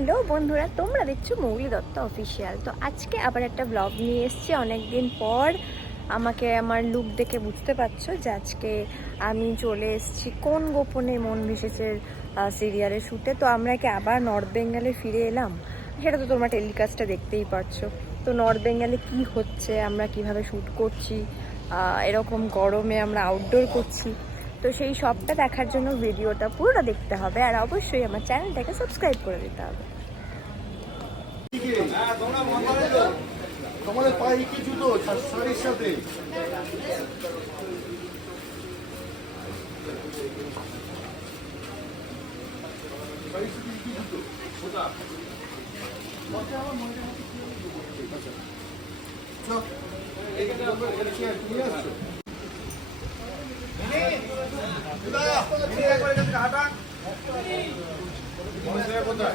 Hello বন্ধুরা, তোমরা দেখছ মৌলি দত্ত অফিসিয়াল তো আজকে আবার একটা ব্লগ নিয়ে এসেছি। অনেকদিন পর আমাকে আমার লুক দেখে বুঝতে পারছ যে আজকে আমি চলে এসেছি কোন গোপনে মন ভেসেছে সিরিয়ালের শ্যুটে তো আমরা কি আবার নর্থ বেঙ্গলে ফিরে এলাম। সেটা তো তোমরা টেলিকাস্টটা দেখতেই পারছ। তো নর্থ বেঙ্গলে কি হচ্ছে, আমরা কীভাবে শ্যুট করছি এরকম গরমে আমরা আউটডোর করছি। তো সেই সবটা দেখার জন্য ভিডিওটা পুরোটা দেখতে হবে আর অবশ্যই আমার চ্যানেলটাকে সাবস্ক্রাইব করে দিতে হবে। তোমাদের পায়ে কি জুতো? শাড়ির সাথে। শাড়ির সাথে কি জুতো? ওটা চল, এই যে এখানে আছে? আসছো? কোথায়?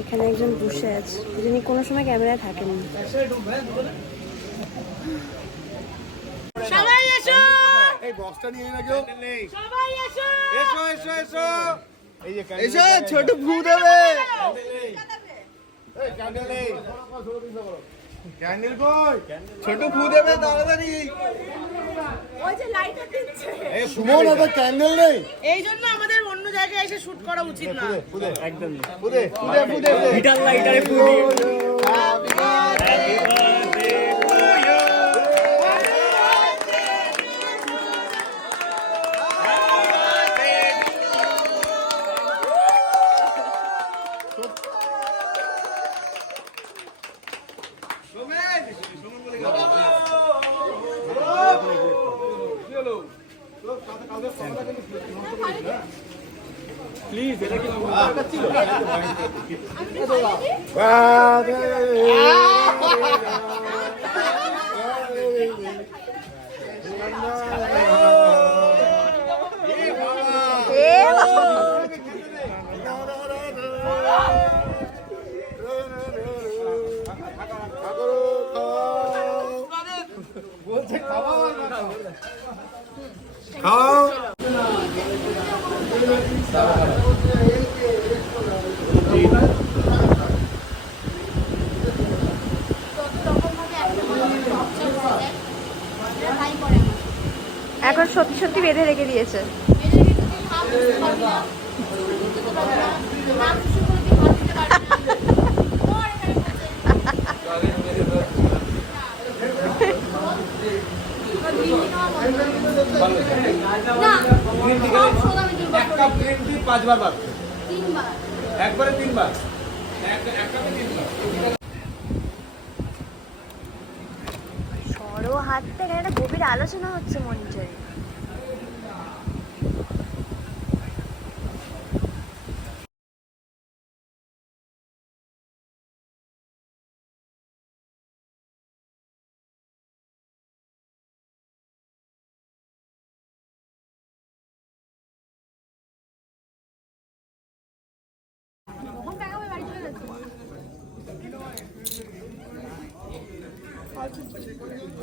এখানে একজন বসে আছে যিনি কোনো সময় ক্যামেরায় থাকেন সবাই এসো! এই বক্সটা নিয়ে না কেউ। সবাই এসো! এসো এসো এসো। এই যে এসো ছোট ভূ দেবে এই ক্যান্ডেল নেই ক্যান্ডেল কই? ছোট ভূ দেবে তাড়াতাড়ি। ওই যে লাইটার দিচ্ছে। এই সুমন ওটা ক্যান্ডেল নেই। এই জন্য আমাদের জায়গায় এসে শুট করা উচিত না। একদম। গিটার লাইটারে ফুটি প্লিজ এটা কি খাও সত্যি সত্যি বেঁধে রেখে দিয়েছে। এক কাপ গ্রিন টি পাঁচবার বার একবারে তিনবার। সরো হাত থেকে একটা গভীর আলোচনা হচ্ছে মঞ্চে।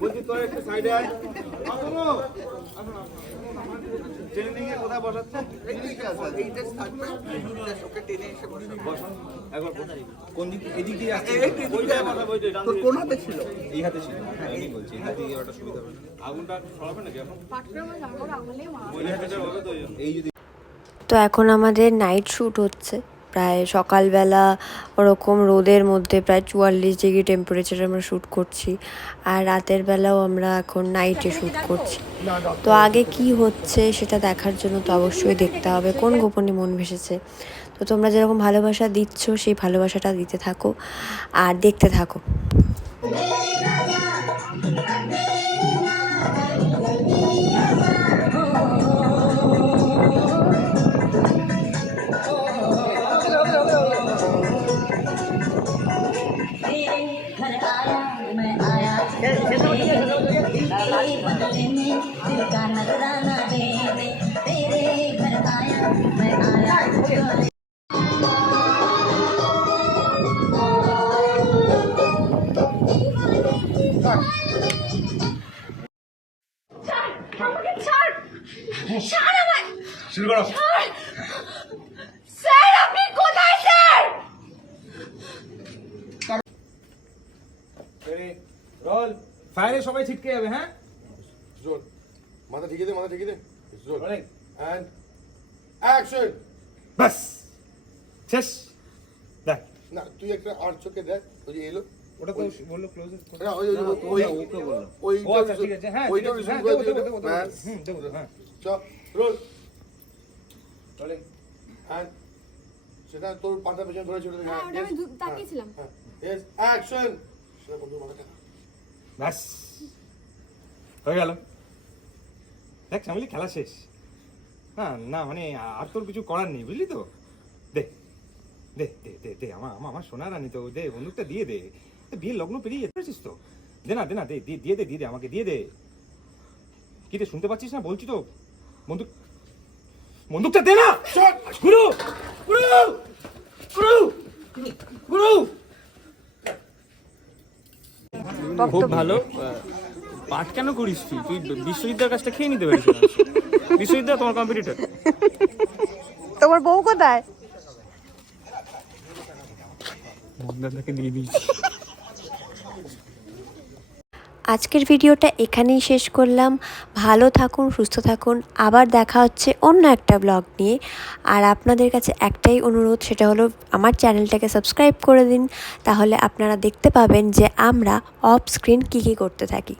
বলছি তোর একটু সাইডে আয়। ট্রেনিং এ কোথায় বসাচ্ছে? বসুন। একবার কোন দিক এদিক দিয়ে আসছে। ওইটাই বসাবো ওইটাই ডান দিকে। কোন হাতে ছিল? এই হাতে ছিল। হ্যাঁ বলছি এই হাতে গিয়ে ওটা সুবিধা হবে। আগুনটা সরাবে নাকি এখন? ওই হাতে হবে তো এই যদি তো এখন আমাদের নাইট শ্যুট হচ্ছে। প্রায় সকালবেলা ওরকম রোদের মধ্যে প্রায় চুয়াল্লিশ ডিগ্রি টেম্পারেচারে আমরা শ্যুট করছি। আর রাতের বেলাও আমরা এখন নাইটে শ্যুট করছি। তো আগে কি হচ্ছে সেটা দেখার জন্য তো অবশ্যই দেখতে হবে, কোন গোপনে মন ভেসেছে। তো তোমরা যেরকম ভালোবাসা দিচ্ছ, সেই ভালোবাসাটা দিতে থাকো। আর দেখতে থাকো। கனகதானாதே ফায়ারে সবাই ছিটকে যাবে হ্যাঁ? জোর। মাথা ঠিকিয়ে দে মাথা ঠিকিয়ে দে। জোর. অ্যান্ড অ্যাকশন বাস। শেষ। দেখ। না তুই একটা আর চোখে দেখ ওই এলো। ওটা তো বলল ক্লোজ ওই ওই ওই ওই ও আচ্ছা ঠিক আছে হ্যাঁ ওইটা হ্যাঁ, দেবো, করে ব্যাস। হুম, দেবো, হ্যাঁ। চ রোল। রোলিং অ্যান্ড সেটা তোর পাতা পেছনে ধরে ছিল হ্যাঁ আমি তাকিয়েছিলাম। হ্যাঁ ইয়েস অ্যাকশন সেটা বন্ধু মাথাটা ব্যাস হয়ে গেল। দেখ শ্যামলি খেলা শেষ। হ্যাঁ না মানে আর তোর কিছু করার নেই বুঝলি তো? দে দে দে দে দে আমার আমার আমার সোনা রানি তো দে বন্দুকটা দিয়ে দে। বিয়ের লগ্ন পেরিয়ে যেতে পারছিস তো? দে না দে না দে দিয়ে দিয়ে দে দিয়ে দে আমাকে দিয়ে দে। কি রে শুনতে পাচ্ছিস না? বলছি তো। বন্দুক বন্দুকটা দে না! গুরু! গুরু! গুরু! গুরু! খুব ভালো। পাঠ কেন করিস তুই? তুই বিশ্বজিৎদার কাছটা খেয়ে নিতে পারিস না। তোমার কম্পিটিটর তোমার বউ কোথায়? মন্দাদাকে দিয়ে দিয়েছি। আজকের ভিডিওটা এখানেই শেষ করলাম। ভালো থাকুন, সুস্থ থাকুন। আবার দেখা হচ্ছে অন্য একটা ব্লগ নিয়ে। আর আপনাদের কাছে একটাই অনুরোধ, সেটা হলো আমার চ্যানেলটাকে সাবস্ক্রাইব করে দিন। তাহলে আপনারা দেখতে পাবেন যে আমরা অফ স্ক্রিন কী কী করতে থাকি।